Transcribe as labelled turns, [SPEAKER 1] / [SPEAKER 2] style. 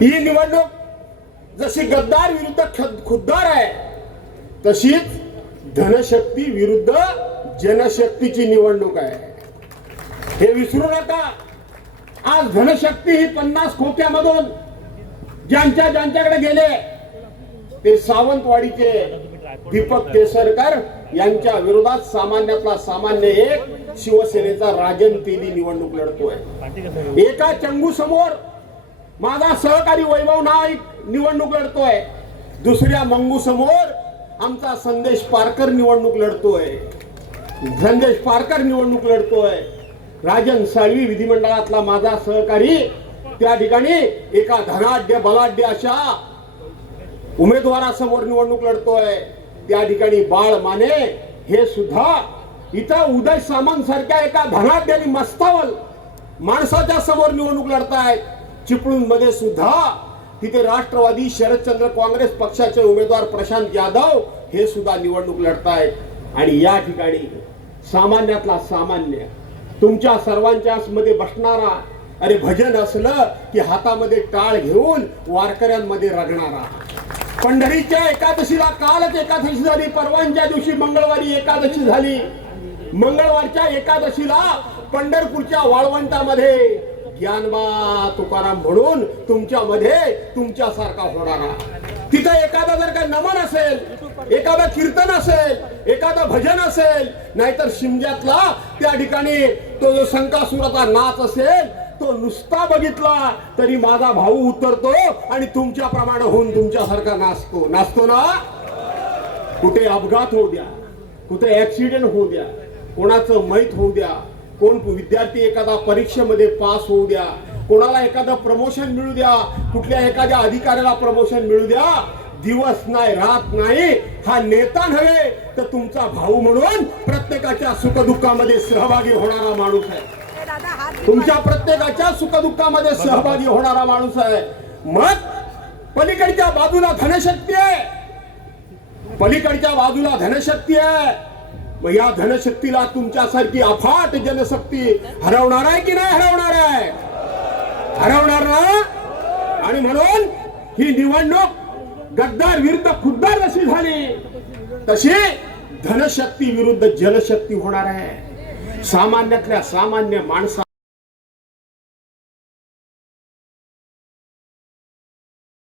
[SPEAKER 1] ही निवडणूक जशी गद्दार विरुद्ध खुद्दार आहे तशीच धनशक्ती विरुद्ध जनशक्तीची निवडणूक आहे. हे विसरू नका. आज धनशक्ती ही पन्नास खोक्यामधून ज्यांच्या ज्यांच्याकडे गेले ते सावंतवाडीचे दीपक केसरकर यांच्या विरोधात सामान्यातला सामान्य एक शिवसेनेचा राजन तेली निवडणूक लढतोय. एका चंगू समोर माझा सहकारी वैभव नाईक निवडणूक लढतोय. दुसऱ्या मंगू समोर आमचा संदेश पारकर निवडणूक लढतोय. संदेश पारकर निवडणूक लढतोय. राजन साळवी विधिमंडळातला माझा सहकारी. त्या ठिकाणी एका धनाढ्य बलाढ्य अशा उमेदवारासमोर निवडणूक लढतोय. त्या ठिकाणी बाळ माने हे सुद्धा इथं उदय सामंत सारख्या एका धनाढ्य आणि मस्तावल माणसाच्या समोर निवडणूक लढतायत. चिपळूणमध्ये सुद्धा तिथे राष्ट्रवादी शरदचंद्र काँग्रेस पक्षाचे उमेदवार प्रशांत यादव हे सुद्धा निवडणूक लढतायत. आणि या ठिकाणी सामान्यातला सामान्य तुमच्या सर्वांच्यामध्ये बसणारा अरे भजन असलं की हातामध्ये टाळ घेऊन वारकऱ्यांमध्ये रगणारा. पंढरीच्या एकादशीला कालच एकादशी झाली परवांच्या दिवशी मंगळवारी एकादशी झाली. मंगळवारच्या एकादशीला पंढरपूरच्या वाळवंटामध्ये ज्ञानबा तुकाराम म्हणून तुमच्यामध्ये तुमच्यासारखा होणारा. तिथं एखादा जर का नमन असेल एखादा कीर्तन असेल एखादा भजन असेल नाहीतर शिमग्यातला त्या ठिकाणी तो जो शंकासुराचा नाच असेल तो नुसता बघितला तरी माझा भाऊ उतरतो आणि तुमच्याप्रमाणे होऊन तुमच्यासारखा नाचतो. नाचतो ना? कुठे अपघात होऊ द्या कुठे ऍक्सिडेंट होऊ द्या कोणाचं मैत होऊ द्या कोण विद्यार्थी एखादा परीक्षेमध्ये पास होऊ द्या कोणाला एखादं प्रमोशन मिळू द्या कुठल्या एखाद्या अधिकाऱ्याला प्रमोशन मिळू द्या दिवस नाही रात नाही हा नेता नव्हे तर तुमचा भाऊ म्हणून प्रत्येकाच्या सुखदुःखामध्ये सहभागी होणारा माणूस आहे. तुमच्या प्रत्येकाच्या सुखदुःखामध्ये सहभागी होणारा माणूस आहे. मग पलीकडच्या बाजूला धनशक्ती आहे. पलीकडच्या बाजूला धनशक्ती आहे. मग या धनशक्तीला तुमच्यासारखी अफाट जनशक्ती हरवणार आहे की नाही हरवणार आहे? हरवणार ना? आणि म्हणून ही निवडणूक गद्दार विरुद्ध खुद्दार जशी झाली तशी धनशक्ती विरुद्ध जनशक्ती होणार आहे. सामान्यातल्या सामान्य माणसा